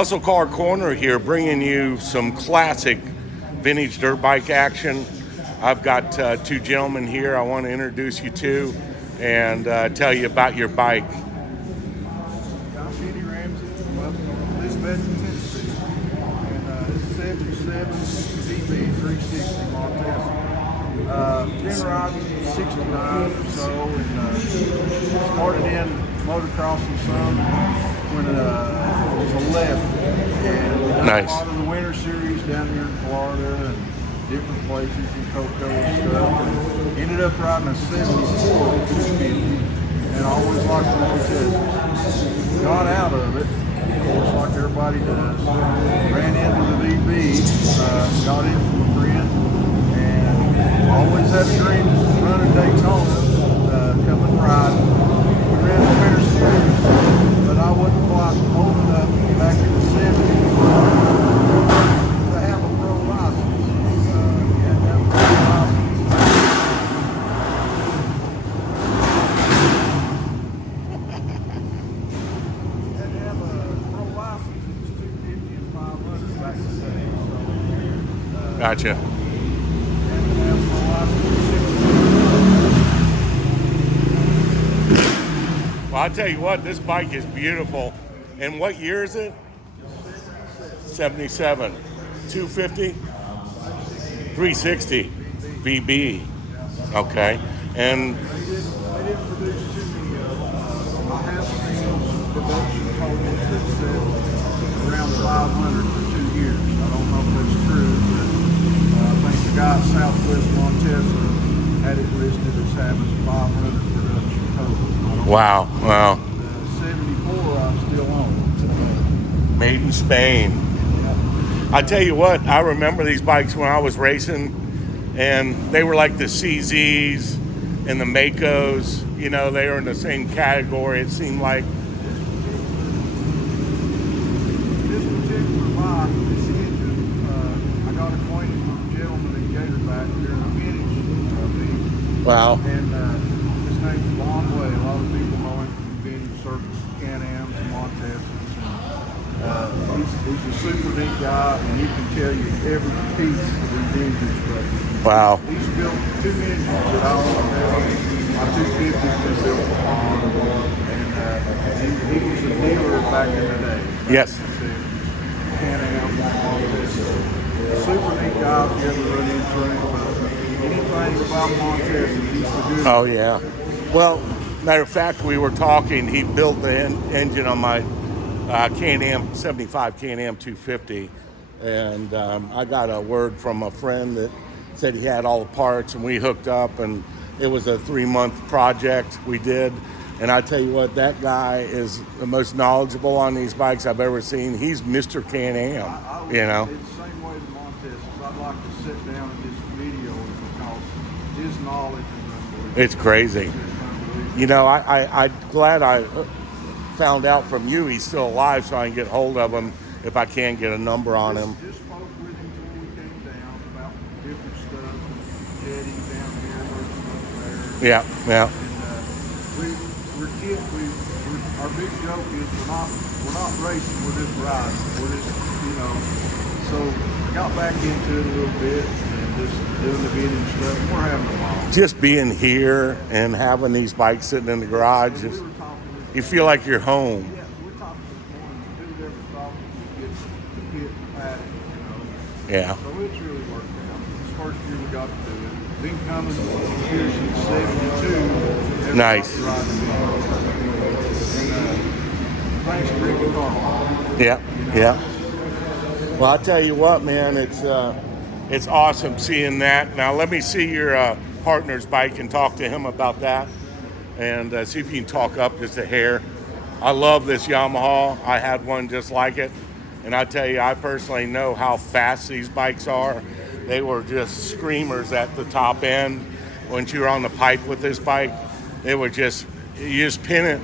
Muscle Car Corner here, bringing you some classic vintage dirt bike action. I've got two gentlemen here I want to introduce you to and tell you about your bike. I'm Denny Ramsey from Elizabeth, Tennessee, and this is 77 DB 360 Montesa. Been riding 69 or so, and started in motocrossing some when I was 11, and we done Nice. a lot of the winter series down here in Florida and different places in Cocoa and stuff, and ended up riding a 74 250, and I always liked the Montesas. Got out of it, of course, like everybody does. Ran into the VB, got in from a friend, and always had a dream of running Daytona, come and ride. We ran the winter series, but I wasn't quite old enough back in the 70s to have a pro license. You had to have a pro license. You had to have a pro license. It was 250 and 500 back in the day. So, Gotcha. you had to have a pro license for 6 Well, I'll tell you what, this bike is beautiful. And what year is it? 77. 250? 360 VB. Okay. And They didn't produce too many of them. I have seen production totals that said around 500 for 2 years. I don't know if that's true, but I think the guy at Southwest Montesa had it listed as having 500 production total. wow. The 74 I'm still on. Made in Spain. I tell you what, I remember these bikes when I was racing, and they were like the CZs and the Makos. You know, they were in the same category. It seemed like. This particular bike, this engine, I got acquainted with a gentleman in Gatorback during a vintage meeting. Wow. And his name's Lon Way. A lot of people know him from vintage circuits, Can-Ams, and Montesas. He's a super neat guy, and he can tell you every piece of these engines. But Wow. he's built 2 engines that I want now. My 250's been built for Lon, and he was a dealer back in the day. Yes. Can-Am, Montesa. Super neat guy if you ever run into him. Anything about Montesa, he's the dude. Oh, yeah. Well, matter of fact, we were talking. He built the engine on my Can-Am 75 Can-Am 250, and I got a word from a friend that said he had all the parts, and we hooked up, and it was a 3-month project we did. And I tell you what, that guy is the most knowledgeable on these bikes I've ever seen. He's Mr. Can-Am, I you know. It's the same way with Montesas. I'd like to sit down and just video it because his knowledge is unbelievable. It's crazy. It's unbelievable. You know, I'm glad I found out from you he's still alive, so I can get hold of him if I can get a number on him. Just spoke with him until we came down about different stuff, jetting down here versus up there. Yeah. And our big joke is we're not racing, we're just riding. We're just, so I got back into it a little bit and just doing the video stuff, and we're having a ball. Just being here and having these bikes sitting in the garage, We were talking this you feel like you're home. Yeah, we're talking this morning. Who never thought we could get the pit and the paddock, Yeah. So it's really worked out. This first year we got to do it. Been coming here since 72. Nice. Thanks to Ricky Carl. Yeah. Well, I'll tell you what, man, it's awesome seeing that. Now, let me see your partner's bike and talk to him about that, and see if you can talk up just a hair. I love this Yamaha. I had one just like it, and I tell you, I personally know how fast these bikes are. They were just screamers at the top end. Once you were on the pipe with this bike, it would you just pin it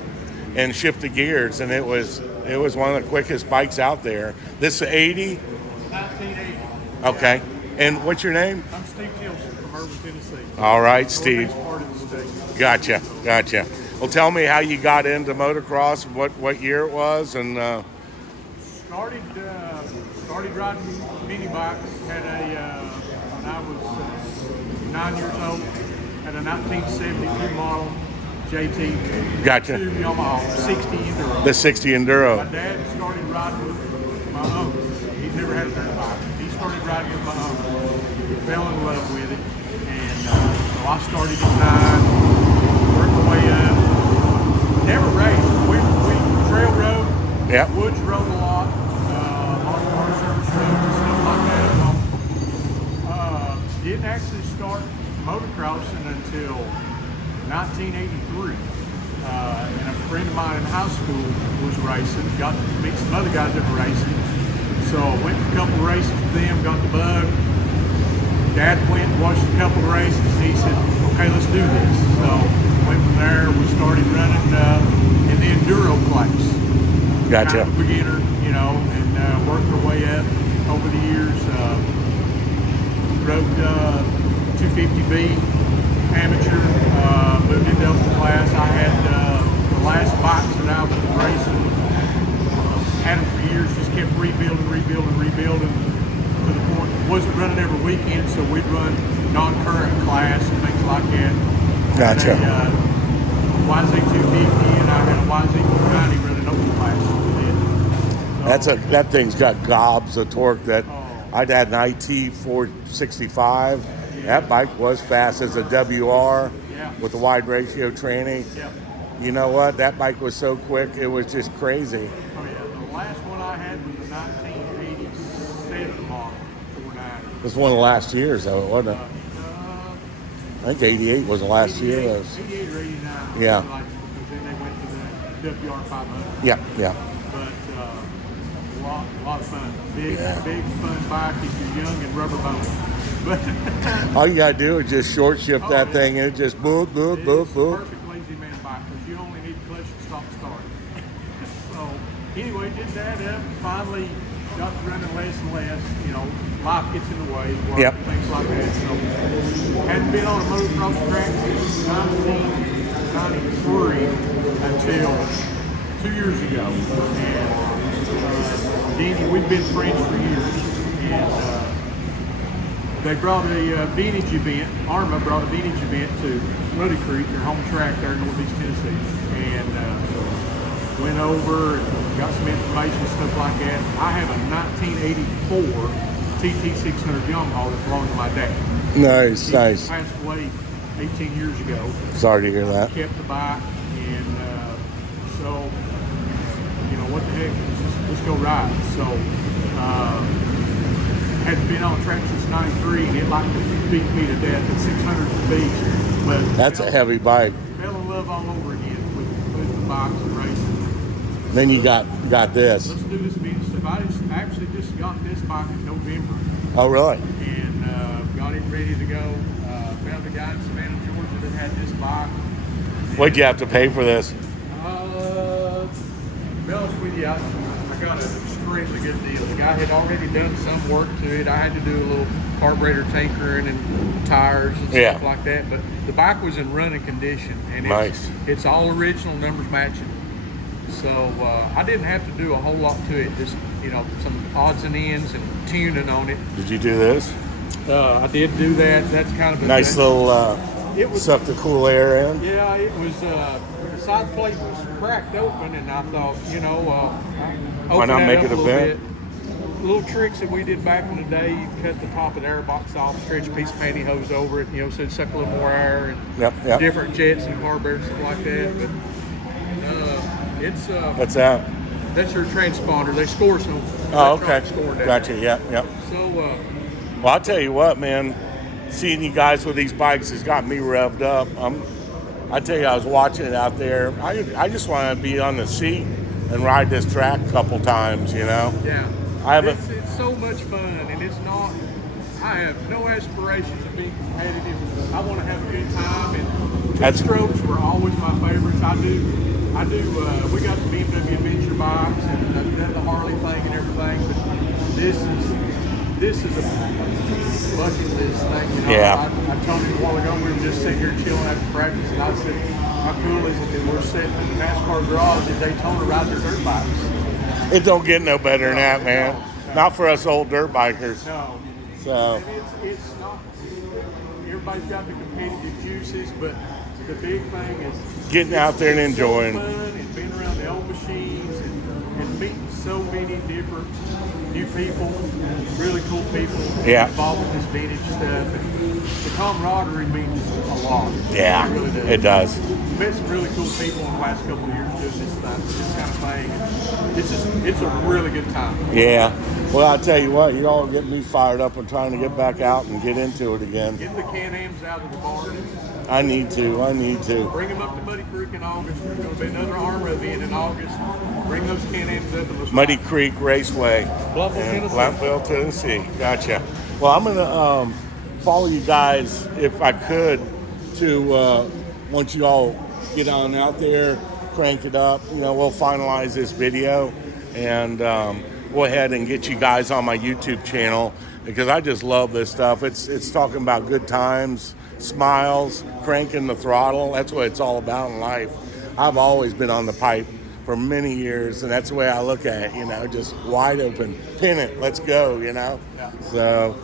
and shift the gears, and it was one of the quickest bikes out there. This is 80? 1980. Okay. And what's your name? I'm Steve Tilson from Irving, Tennessee. All right, Steve. Northeast part of the state. Gotcha. Well, tell me how you got into motocross, what year it was, and Started Started riding mini bikes. Had when I was 9 years old, had a 1972 model JT. Gotcha. 2 Yamaha 60 Enduro. The 60 Enduro. My dad started riding with my uncles. He'd never had a dirt bike. He started riding with my uncles. Fell in love with it, and so I started at 9, worked my way up. Never raced. We trail rode. Yep. Woods rode a lot. Car service roads and stuff like that at home. Didn't actually start motocrossing until 1983. And a friend of mine in high school was racing. Got to meet some other guys that were racing. So I went to a couple of races with them, got the bug. Dad went and watched a couple of races, and he said, okay, let's do this. So went from there. We started running in the enduro class. Gotcha. Kind of a beginner, you know, and worked our way up over the years. Rode 250B amateur, moved into upper class. I had the last bikes that I was racing, had them for years, just kept rebuilding to the point it wasn't running every weekend, so we'd run non-current class and things like that. Gotcha. I had a YZ250 and I had a YZ290 running open class. That thing's got gobs of torque. That Oh. I'd had an IT 465. That bike was fast as a WR Yeah. with the wide ratio tranny. Yeah. You know what? That bike was so quick. It was just crazy. Oh yeah. The last one I had was a 1987 model 490. It was one of the last years, though, wasn't it? I think 88 was the last year. 88 or 89. Yeah. Like, because then they went to the WR 500. Yeah, yeah. But a lot of fun. Big fun bike if you're young and rubber bone. But All you got to do is just short shift that thing and it just boop, boop, boop, it's a boop. perfect lazy man bike because you only need clutch and stop start. So anyway, did that up. Finally got to running less and less. You know, life gets in the way, work, Yep. things like that. So hadn't been on a motocross track since 1993 until 2 years ago. And Denny, we've been friends for years. And they brought a vintage event. AHRMA brought a vintage event to Muddy Creek, their home track there in Northeast Tennessee, and went over and got some information, stuff like that. I have a 1984 TT600 Yamaha that belonged to my dad. Nice, He nice. passed away 18 years ago. Sorry to hear that. Kept the bike, and so you know what the heck? Let's go ride. So. Hadn't been on track since '93, and it like to beat me to death. And 600's a beast, but That's a heavy bike. Fell in love all over again with the bikes and racing. Then you got this. Let's do this vintage stuff. I actually just got this bike in November, Oh, really? and got it ready to go. Found a guy in Savannah, Georgia that had this bike. What'd you have to pay for this? To be honest with you, I got an extremely good deal. The guy had already done some work to it. I had to do a little carburetor tinkering and tires and stuff like that. But the bike was in running condition, and it's all original, numbers matching. So I didn't have to do a whole lot to it. Just some odds and ends and tuning on it. Did you do this? I did do that. That's kind of a Nice little it was suck the cool air in. Yeah, it was. The side plate was cracked open, and I thought, Why not make it a vent? Little tricks that we did back in the day: you cut the top of the air box off, stretch a piece of pantyhose over it, so it'd suck a little more air, and different jets and carburetors, stuff like that. But it's What's that? That's your transponder. They score some. Oh, okay. Scoring down Gotcha. there. Yep. So. Well, I'll tell you what, man. Seeing you guys with these bikes has got me revved up. I tell you, I was watching it out there. I just want to be on the seat and ride this track a couple times, Yeah. It's so much fun, and it's not. I have no aspirations of being competitive. I want to have a good time, and two-strokes were always my favorites. I do. We got the BMW Adventure bikes and the Harley thing and everything, but this is a bucket list thing. I told you a while ago, we were just sitting here chilling after practice, and I said, how cool is it that we're sitting in the NASCAR garage at Daytona riding their dirt bikes? It don't get no better than that, man. No. Not for us old dirt bikers. No. So, And it's not, everybody's got the competitive juices, but the big thing is getting out there and it's so enjoying. fun and being around the old machines and meeting so many different new people, really cool people Yeah. involved with this vintage stuff. And the camaraderie means a lot. Yeah, It really does. it does. Met some really cool people in the last couple of years doing this kind of thing. And it's a really good time. Yeah. Well, I'll tell you what, you all get me fired up and trying to get back out and get into it again. Get the Can-Ams out of the barn. I need to. Bring them up to Muddy Creek in August. There's going to be another AHRMA event in August. Bring those Can-Ams up and let's Muddy ride. Creek Raceway. Bluffville, in Tennessee. Bluffville, Tennessee. Gotcha. Well, I'm going to follow you guys, if I could, to once you all get on out there, crank it up. We'll finalize this video and go ahead and get you guys on my YouTube channel because I just love this stuff. It's talking about good times, smiles, cranking the throttle. That's what it's all about in life. I've always been on the pipe for many years, and that's the way I look at it, just wide open, pin it, let's go, So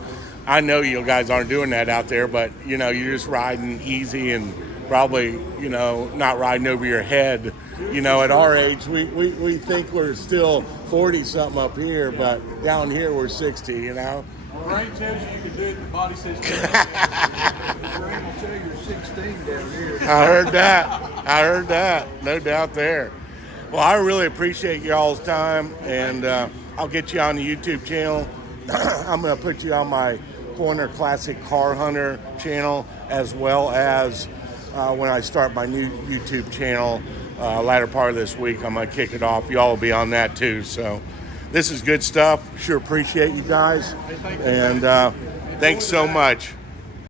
I know you guys aren't doing that out there, but, you're just riding easy and probably, not riding over your head. At our age, we think we're still 40-something up here, but down here we're 60, The brain tells you can do it, the body says no. The brain will tell you you're 16 down here. I heard that. No doubt there. Well, I really appreciate y'all's time, and I'll get you on the YouTube channel. I'm going to put you on my Corner Classic Car Hunter channel, as well as when I start my new YouTube channel latter part of this week. I'm going to kick it off. Y'all will be on that too. So this is good stuff. Sure appreciate you guys. And thanks so much.